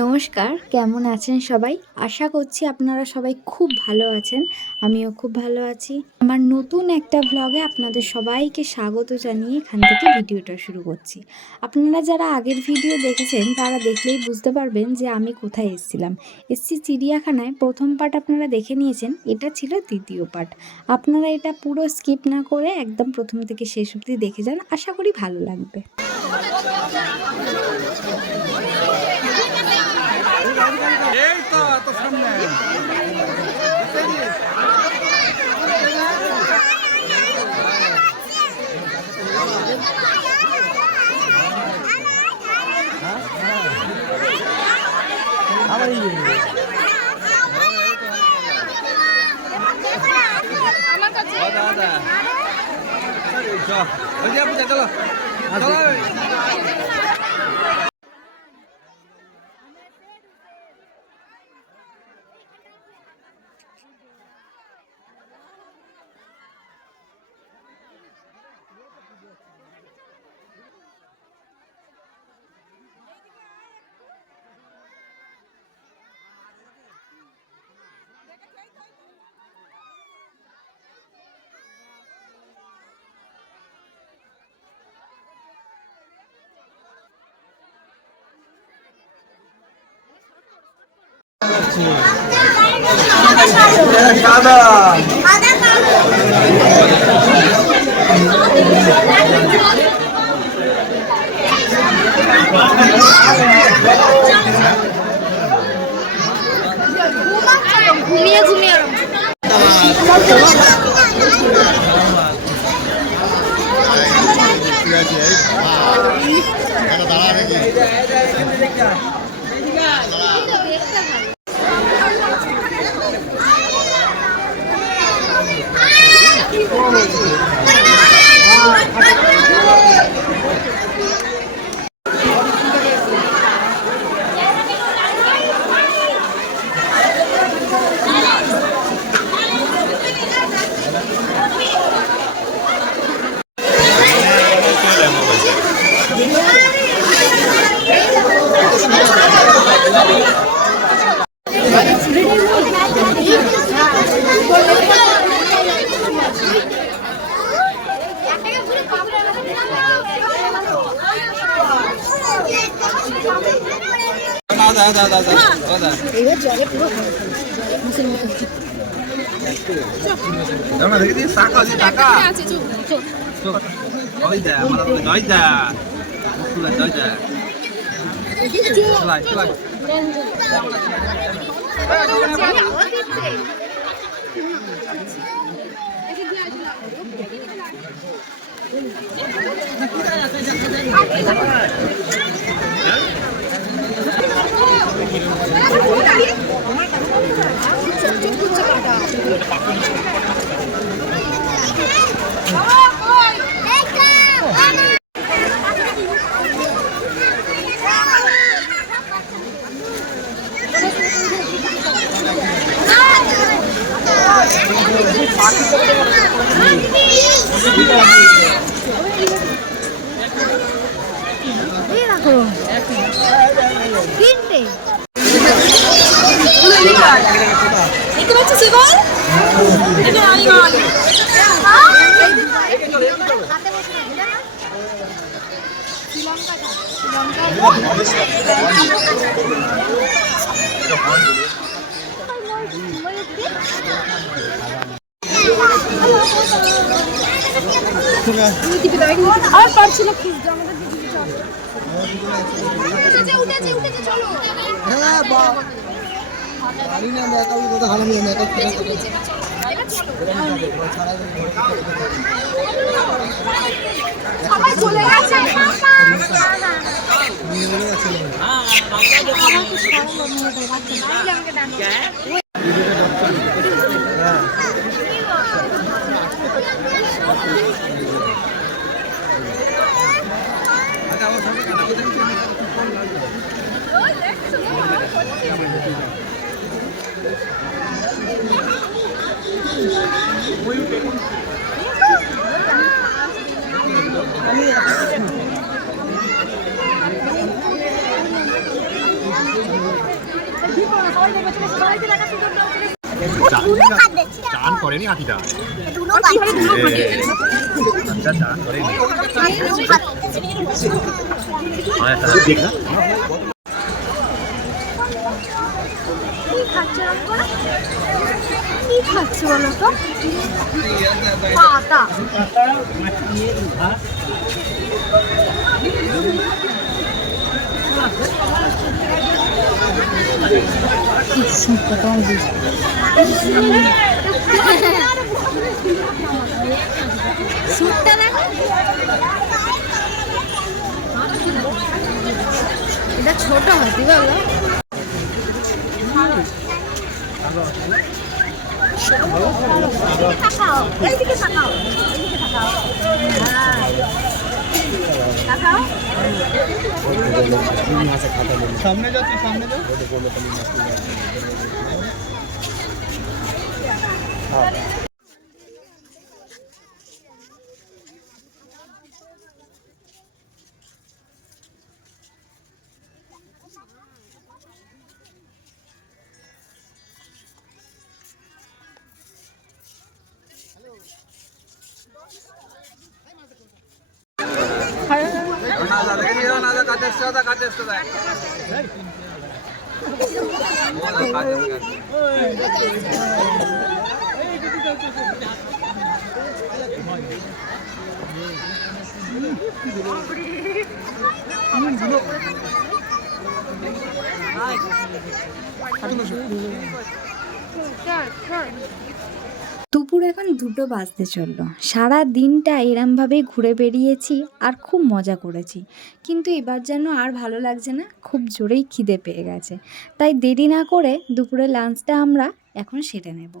নমস্কার, কেমন আছেন সবাই? আশা করছি আপনারা সবাই খুব ভালো আছেন। আমিও খুব ভালো আছি। আমার নতুন একটা ভ্লগে আপনাদের সবাইকে স্বাগত জানিয়ে এখান থেকে ভিডিওটা শুরু করছি। আপনারা যারা আগের ভিডিও দেখেছেন তারা দেখলেই বুঝতে পারবেন যে আমি কোথায় এসেছিলাম। এসছি চিড়িয়াখানায়। প্রথম পার্ট আপনারা দেখে নিয়েছেন, এটা ছিল দ্বিতীয় পার্ট। আপনারা এটা পুরো স্কিপ না করে একদম প্রথম থেকে শেষ অবধি দেখে যান, আশা করি ভালো লাগবে। এই তো এত সামনে চলো সাদা ঘুমিয়ে ঘুমিয়ে দেখি টাকা টাকা দেখতে পাচ্ছিস এবার এটা আলিগঞ্জ আর পারছি না প্লিজ আমাদের উঠেছে চলো হ্যাঁ বাবা গাড়ি না মেকআপ করতে ভালো না মেকআপ করে সবাই চলে গেছে আমি চান করেনি হাতিটা চান করেনি কি খাচ্ছে বলো তো? পাতা। সুটটা দেখো, এটা ছোট হাতি বলো। সামনে যাচ্ছি, সামনে যাও। দুপুর এখন 2টো বাজতে চললো। সারা দিনটা এরমভাবেই ঘুরে বেরিয়েছি আর খুব মজা করেছি, কিন্তু এবার যেন আর ভালো লাগছে না, খুব জোরেই খিদে পেয়ে গেছে। তাই দেরি না করে দুপুরে লাঞ্চটা আমরা এখন সেরে নেব।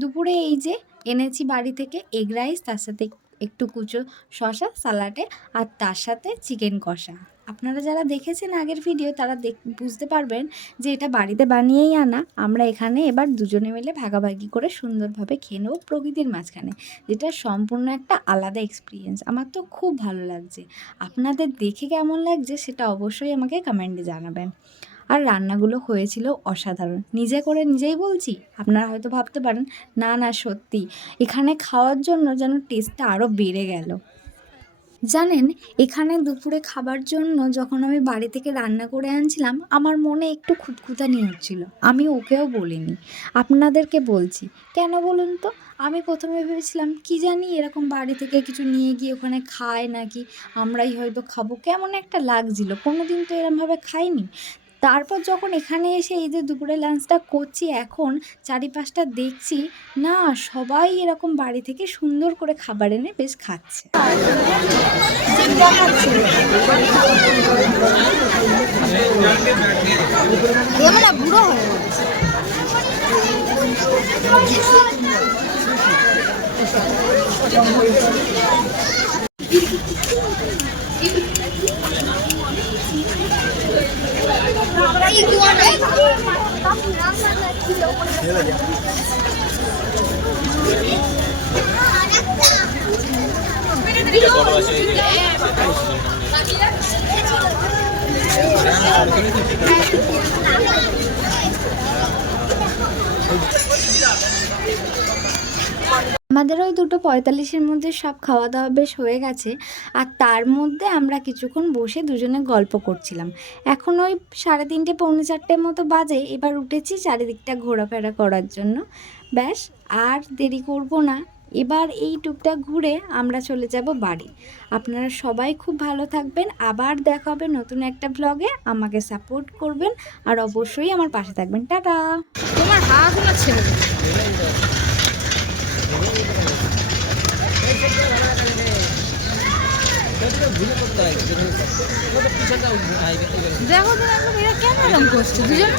দুপুরে এই যে এনেছি বাড়ি থেকে এগ রাইস, তার সাথে একটু কুচো শসা সালাডে, আর তার সাথে চিকেন কষা। আপনারা যারা দেখেছেন আগের ভিডিও তারা বুঝতে পারবেন যে এটা বাড়িতে বানিয়েই আনা। আমরা এখানে এবার দুজনে মিলে ভাগাভাগি করে সুন্দরভাবে খেয়ে নেবো প্রকৃতির মাঝখানে, যেটা সম্পূর্ণ একটা আলাদা এক্সপিরিয়েন্স। আমার তো খুব ভালো লাগছে। আপনাদের দেখে কেমন লাগছে সেটা অবশ্যই আমাকে কমেন্টে জানাবেন। আর রান্নাগুলো হয়েছিল অসাধারণ, নিজে করে নিজেই বলছি। আপনারা হয়তো ভাবতে পারেন না না সত্যি এখানে খাওয়ার জন্য যেন টেস্টটা আরও বেড়ে গেল। জানেন, এখানে দুপুরে খাবার জন্য যখন আমি বাড়ি থেকে রান্না করে আনছিলাম আমার মনে একটু খুঁতখুঁতানি হচ্ছিল। আমি ওকেও বলিনি, আপনাদেরকে বলছি। কেন বলুন তো? আমি প্রথমে ভেবেছিলাম কি জানি এরকম বাড়ি থেকে কিছু নিয়ে গিয়ে ওখানে খায় নাকি, আমরাই হয়তো খাবো, কেমন একটা লাগছিল। কোনো দিন তো এরমভাবে খাইনি। তারপর যখন এখানে এসে এই যে দুপুরে লাঞ্চটা করছি, এখন চারিপাশটা দেখছি, না সবাই এরকম বাড়ি থেকে সুন্দর করে খাবার এনে বেশ খাচ্ছে। বুড়ো হয়ে গেছে। আমাদের ওই 2:45-এর মধ্যে সব খাওয়া দাওয়া বেশ হয়ে গেছে। আর তার মধ্যে আমরা কিছুক্ষণ বসে দুজনে গল্প করছিলাম। এখন ওই 3:30 পৌনে 4টের মতো বাজে। এবার উঠেছি চারিদিকটা ঘোরাফেরা করার জন্য। ব্যাস আর দেরি করব না, এবার এই টুকটাক ঘুরে আমরা চলে যাব বাড়ি। আপনারা সবাই খুব ভালো থাকবেন, আবার দেখা হবে নতুন একটা ব্লগে। আমাকে সাপোর্ট করবেন আর অবশ্যই আমার পাশে থাকবেন। টাটা। তোমার হাত না ছেড়ে দেখো এরা কেন এরকম করছে দুজন,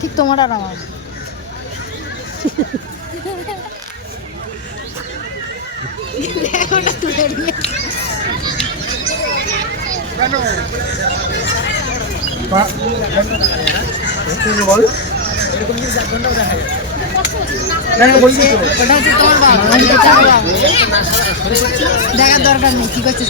ঠিক তোমার আর আমার। দেখার দরকার নেই কি করছিস।